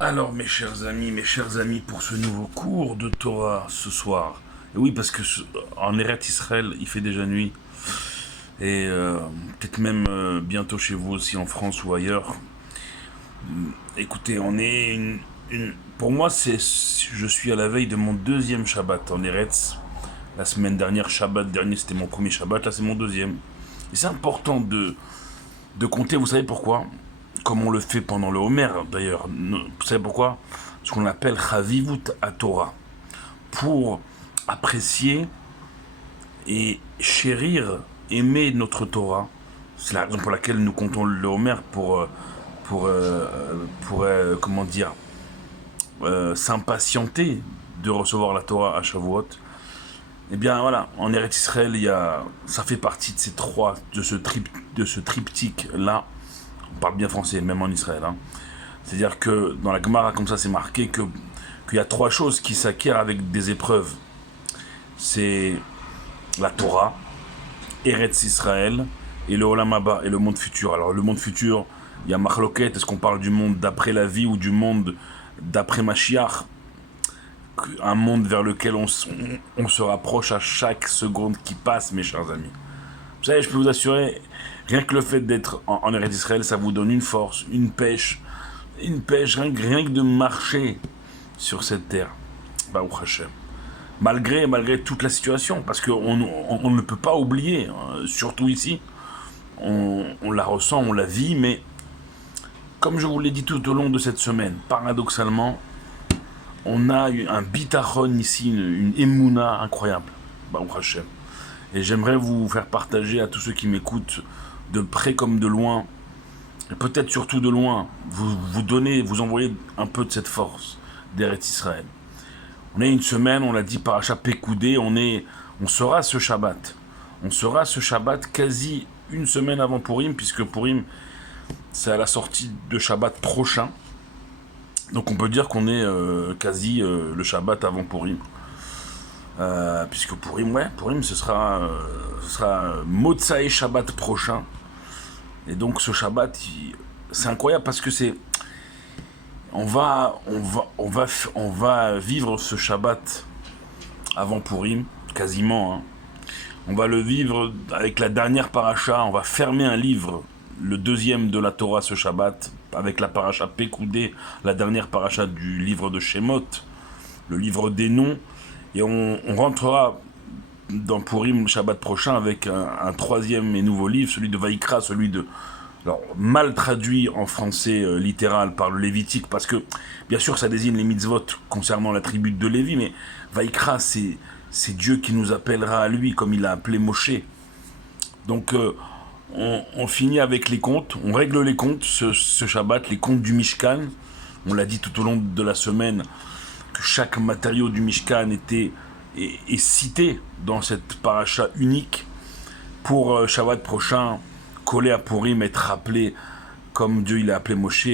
Alors, mes chers amis, pour ce nouveau cours de Torah ce soir. Et oui, parce que en Eretz Israël, il fait déjà nuit. Et peut-être même bientôt chez vous aussi en France ou ailleurs. Écoutez, on est pour moi, je suis à la veille de mon deuxième Shabbat en Eretz. La semaine dernière, Shabbat dernier, c'était mon premier Shabbat. Là, c'est mon deuxième. Et c'est important de compter. Vous savez pourquoi? Comme on le fait pendant le Homer, d'ailleurs. Vous savez pourquoi? Ce qu'on appelle Chavivut à Torah. Pour apprécier et chérir, aimer notre Torah. C'est la raison pour laquelle nous comptons le Homer comment dire, s'impatienter de recevoir la Torah à Shavuot. Eh bien voilà, en Eretz Israël, ça fait partie de de ce triptyque là. On parle bien français, même en Israël. Hein. C'est-à-dire que dans la Gemara, comme ça, c'est marqué qu'il y a trois choses qui s'acquièrent avec des épreuves. C'est la Torah, Eretz Israël et le Olam Haba et le monde futur. Alors le monde futur, il y a Machloket, est-ce qu'on parle du monde d'après la vie ou du monde d'après Mashiach? Un monde vers lequel on se rapproche à chaque seconde qui passe, mes chers amis. Vous savez, je peux vous assurer, rien que le fait d'être en Eretz Israël, ça vous donne une force, une pêche, rien que de marcher sur cette terre. Baruch Hashem. Malgré toute la situation, parce qu'on ne peut pas oublier, surtout ici, on la ressent, on la vit, mais comme je vous l'ai dit tout au long de cette semaine, paradoxalement, on a eu un bitachon ici, une émouna incroyable. Baruch Hashem. Et j'aimerais vous faire partager à tous ceux qui m'écoutent, de près comme de loin, et peut-être surtout de loin, vous envoyer un peu de cette force d'Eretz Israël. On est une semaine, on l'a dit par Parashat Pekoudé, on sera ce Shabbat. On sera ce Shabbat quasi une semaine avant Purim, puisque Purim, c'est à la sortie de Shabbat prochain. Donc on peut dire qu'on est quasi le Shabbat avant Purim. Puisque Purim ce sera Motsai Shabbat prochain. Et donc ce Shabbat, c'est incroyable parce que on va vivre ce Shabbat avant Purim, quasiment. Hein. On va le vivre avec la dernière paracha. On va fermer un livre, le deuxième de la Torah ce Shabbat, avec la paracha Pekoudé, la dernière paracha du livre de Shemot, le livre des noms. Et on rentrera dans Purim le Shabbat prochain avec un troisième et nouveau livre, celui de Vaïkra, alors, mal traduit en français littéral par le Lévitique, parce que, bien sûr, ça désigne les mitzvot concernant la tribu de Lévi, mais Vaïkra, c'est Dieu qui nous appellera à lui, comme il a appelé Moshe. Donc, on finit avec les comptes, on règle les comptes, ce Shabbat, les comptes du Mishkan. On l'a dit tout au long de la semaine, que chaque matériau du Mishkan est cité dans cette paracha unique pour Shabbat prochain, coller à Purim, être rappelé comme Dieu il a appelé Moshe.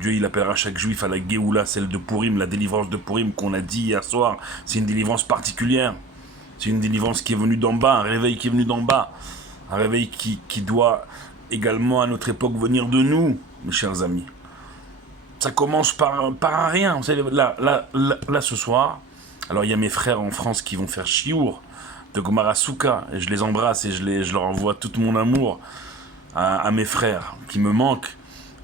Dieu il appellera chaque juif à la Géoula, celle de Purim, la délivrance de Purim qu'on a dit hier soir. C'est une délivrance particulière, c'est une délivrance qui est venue d'en bas, un réveil qui est venu d'en bas, un réveil qui doit également à notre époque venir de nous, mes chers amis. Ça commence par un rien. Vous savez, là, ce soir, alors il y a mes frères en France qui vont faire chiour de Gomara Souka, et je les embrasse et je leur envoie tout mon amour à mes frères qui me manquent.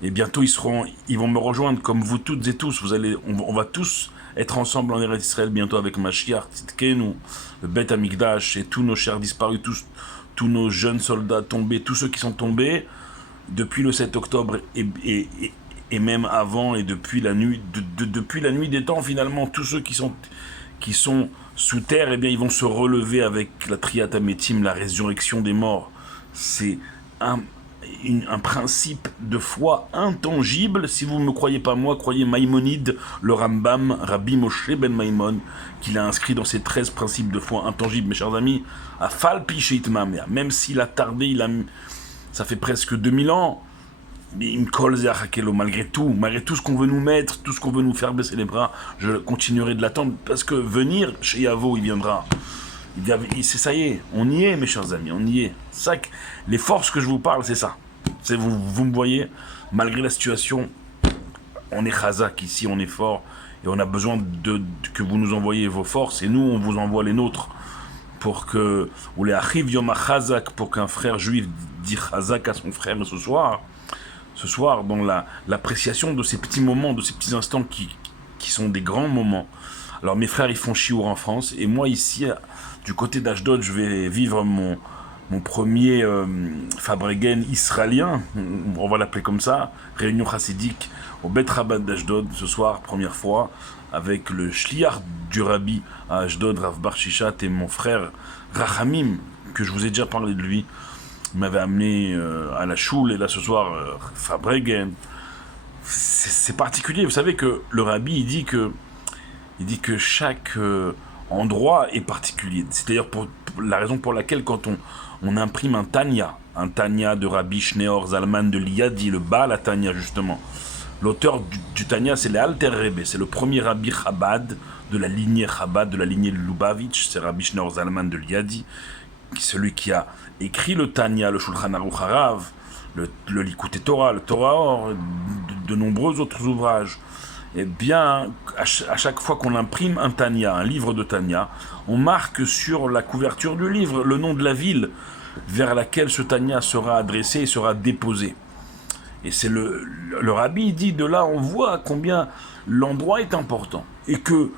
Et bientôt ils vont me rejoindre comme vous toutes et tous. On va tous être ensemble en Eretz Israël bientôt avec Mashiach, Tzidkenu, le Beth Amikdash et tous nos chers disparus, tous nos jeunes soldats tombés, tous ceux qui sont tombés depuis le 7 octobre et même avant et depuis la nuit des temps, finalement, tous ceux qui sont sous terre, eh bien, ils vont se relever avec la Triyat HaMetim, la résurrection des morts. C'est un principe de foi intangible. Si vous ne me croyez pas moi, croyez Maïmonide, le Rambam, Rabbi Moshe ben Maïmon, qu'il a inscrit dans ses 13 principes de foi intangibles, mes chers amis, à Falpi Sheitmamea. Même s'il a tardé, ça fait presque 2000 ans, malgré tout ce qu'on veut nous mettre, tout ce qu'on veut nous faire baisser les bras, je continuerai de l'attendre, parce que venir chez Yavo, il viendra. Ça y est, on y est, mes chers amis, on y est. Les forces que je vous parle, c'est ça. Vous me voyez, malgré la situation on est chazak ici, on est fort, et on a besoin que vous nous envoyiez vos forces, et nous, on vous envoie les nôtres, pour que, ou les achiv yom chazak, pour qu'un frère juif dise chazak à son frère ce soir, dans l'appréciation de ces petits moments, de ces petits instants qui sont des grands moments. Alors mes frères, ils font chiour en France, et moi ici, du côté d'Ashdod, je vais vivre mon premier Fabregen israélien, on va l'appeler comme ça, réunion chassidique au Bet Rabat d'Ashdod ce soir, première fois, avec le shliach du Rabbi à Ashdod, Rav Bar Shishat, et mon frère Rachamim, que je vous ai déjà parlé de lui. Il m'avait amené à la choule, et là ce soir, Fabregen. C'est particulier, vous savez que le Rabbi, il dit que chaque endroit est particulier. C'est d'ailleurs pour la raison pour laquelle quand on imprime un Tanya de Rabbi Shneor Zalman de Liadi, le Baal Tanya justement. L'auteur du Tanya, c'est le Alter Rebbe, c'est le premier Rabbi Chabad de la lignée Chabad, de la lignée Lubavitch, c'est Rabbi Shneor Zalman de Liadi, celui qui a écrit le Tanya, le Shulchan Aruch Harav, le Likutei Torah, le Torah Or, de nombreux autres ouvrages. Eh bien, à chaque fois qu'on imprime un Tanya, un livre de Tanya, on marque sur la couverture du livre le nom de la ville vers laquelle ce Tanya sera adressé et sera déposé. Et c'est le Rabbi dit, de là on voit combien l'endroit est important. Et que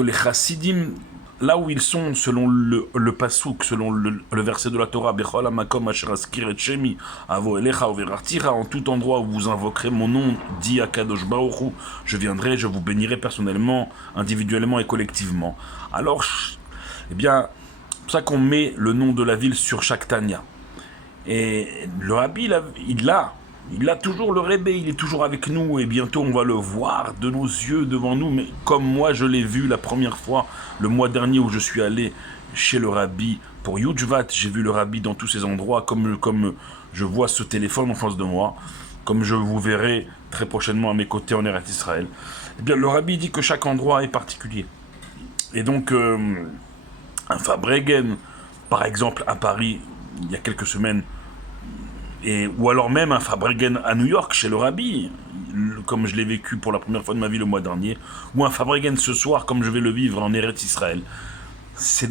les chassidim, là où ils sont, selon le pasouk, selon le verset de la Torah, Bechol hamakom asher azkir et shemi avo elecha uverartira, en tout endroit où vous invoquerez mon nom, dit Akadosh Baruch Hu, je viendrai, je vous bénirai personnellement, individuellement et collectivement. Alors, eh bien, c'est pour ça qu'on met le nom de la ville sur chaque Tanya. Et le Rabbi, il a toujours le Rebbe, il est toujours avec nous, et bientôt on va le voir de nos yeux devant nous, mais comme moi je l'ai vu la première fois, le mois dernier où je suis allé chez le Rabbi pour Yudjvat, j'ai vu le Rabbi dans tous ces endroits, comme je vois ce téléphone en face de moi, comme je vous verrai très prochainement à mes côtés en Eretz Israël. Eh bien, le Rabbi dit que chaque endroit est particulier. Et donc, un Fabregen, par exemple, à Paris, il y a quelques semaines, ou alors même un Fabregen à New York chez le Rabbi, comme je l'ai vécu pour la première fois de ma vie le mois dernier, ou un Fabregen ce soir comme je vais le vivre en Eretz Israël. C'est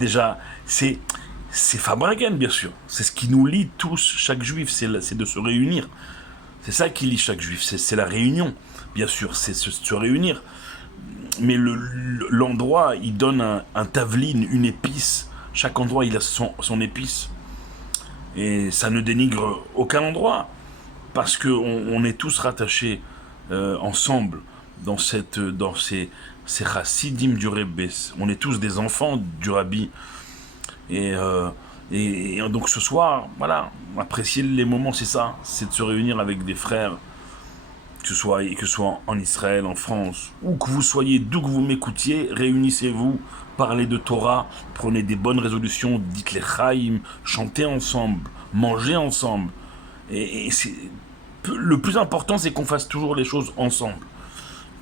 Fabregen bien sûr, c'est ce qui nous lie tous, chaque juif, c'est de se réunir. C'est ça qui lie chaque juif, c'est la réunion, bien sûr, c'est se réunir. Mais l'endroit, il donne un tavlin, une épice, chaque endroit il a son épice. Et ça ne dénigre aucun endroit, parce qu'on est tous rattachés ensemble dans ces chassidim du Rebbe. On est tous des enfants du Rabbi. Et donc ce soir, voilà, apprécier les moments, c'est ça, c'est de se réunir avec des frères, que ce soit en Israël, en France, où que vous soyez, d'où que vous m'écoutiez, réunissez-vous, parlez de Torah, prenez des bonnes résolutions, dites les chaim, chantez ensemble, mangez ensemble. Et le plus important, c'est qu'on fasse toujours les choses ensemble.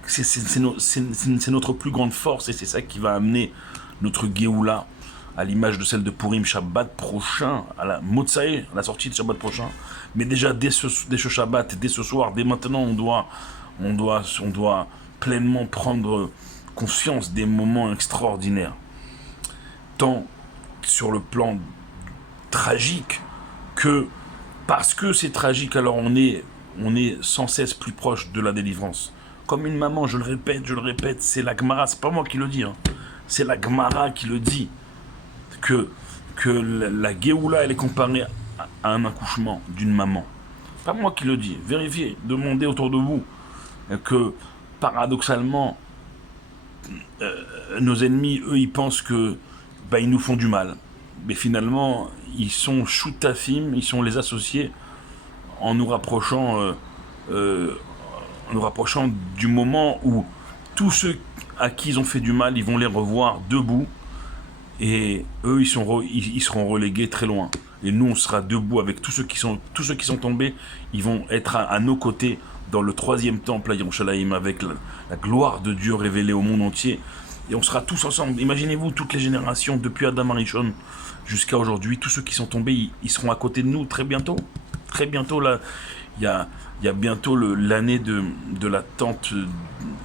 C'est notre plus grande force, et c'est ça qui va amener notre Géoula, à l'image de celle de Purim, Shabbat prochain, à la Motsaï, à la sortie de Shabbat prochain. Mais déjà, dès ce Shabbat, dès ce soir, dès maintenant, on doit pleinement prendre conscience des moments extraordinaires. Tant sur le plan tragique, que parce que c'est tragique, alors on est sans cesse plus proche de la délivrance. Comme une maman, je le répète, c'est la Gemara, c'est pas moi qui le dis, hein. C'est la Gemara qui le dit. Que la Géoula, elle est comparée à un accouchement d'une maman. Pas moi qui le dis. Vérifiez, demandez autour de vous que, paradoxalement, nos ennemis, eux, ils pensent que ils nous font du mal. Mais finalement, ils sont choutafim, ils sont les associés en nous rapprochant du moment où tous ceux à qui ils ont fait du mal, ils vont les revoir debout. Et eux, ils seront relégués très loin. Et nous, on sera debout avec tous ceux qui sont tombés. Ils vont être à nos côtés dans le 3e temple à Yerushalayim, avec la gloire de Dieu révélée au monde entier. Et on sera tous ensemble. Imaginez-vous, toutes les générations, depuis Adam Arishon jusqu'à aujourd'hui, tous ceux qui sont tombés, ils seront à côté de nous très bientôt. Très bientôt, là, il y a Il y a bientôt l'année de la tante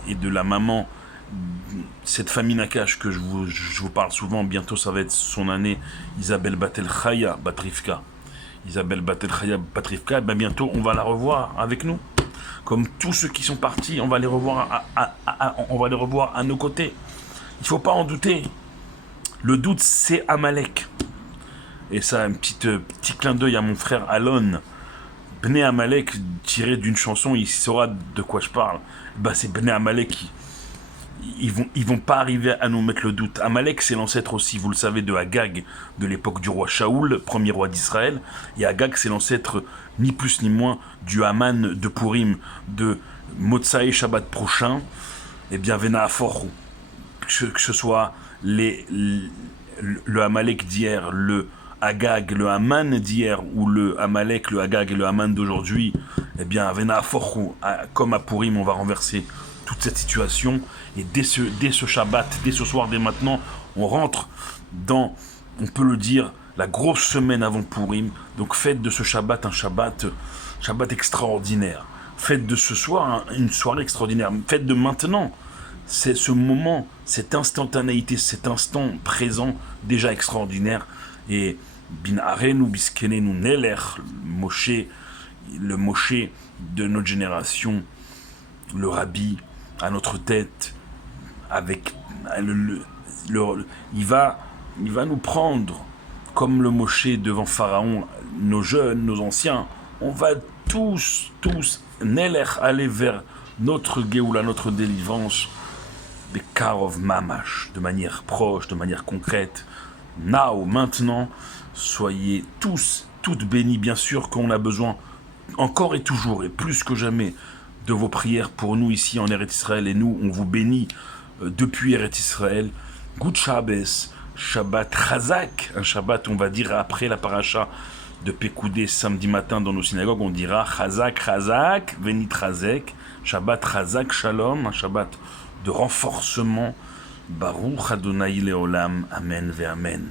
et de la maman, cette famille Nakash que je vous parle souvent. Bientôt, ça va être son année. Isabelle Batel Chaya Batrivka. Isabelle Batel Chaya Batrivka, ben bientôt, on va la revoir avec nous. Comme tous ceux qui sont partis, on va les revoir on va les revoir à nos côtés. Il ne faut pas en douter. Le doute, c'est Amalek. Et ça, un petit clin d'œil à mon frère Alon. Bnei Amalek, tiré d'une chanson, il saura de quoi je parle. Bah, c'est Bnei Amalek. Ils vont pas arriver à nous mettre le doute. Amalek, c'est l'ancêtre aussi, vous le savez, de Agag, de l'époque du roi Shaoul, premier roi d'Israël. Et Agag, c'est l'ancêtre, ni plus ni moins, du Haman de Purim, de Motsae Shabbat prochain. Eh bien, Vena Afor, que ce soit le Amalek d'hier, le Agag, le Haman d'hier, ou le Amalek, le Agag et le Haman d'aujourd'hui, eh bien, Vena Afor, comme à Purim, on va renverser toute cette situation. Et dès ce Shabbat, dès ce soir, dès maintenant, on rentre dans, on peut le dire, la grosse semaine avant Purim. Donc faites de ce Shabbat un Shabbat extraordinaire. Faites de ce soir une soirée extraordinaire. Faites de maintenant, c'est ce moment, cette instantanéité, cet instant présent déjà extraordinaire. Et bin arenu biskenenu neler, le Moshe de notre génération, le Rabbi à notre tête, avec il va nous prendre comme le Moshe devant Pharaon, nos jeunes, nos anciens. On va tous neler aller vers notre Géoula, notre délivrance, des Karov Mamash, de manière proche, de manière concrète. Now, maintenant, soyez toutes bénis. Bien sûr qu'on a besoin, encore et toujours, et plus que jamais, de vos prières pour nous ici en Eretz Israël. Et nous, on vous bénit depuis Eretz Israël. Good Shabbos, Shabbat Chazak, un Shabbat, on va dire, après la paracha de Pekoudé samedi matin dans nos synagogues, on dira Chazak, Venit Chazek, Shabbat Chazak Shalom, un Shabbat de renforcement. Baruch Adonai Leolam, Amen ve Amen.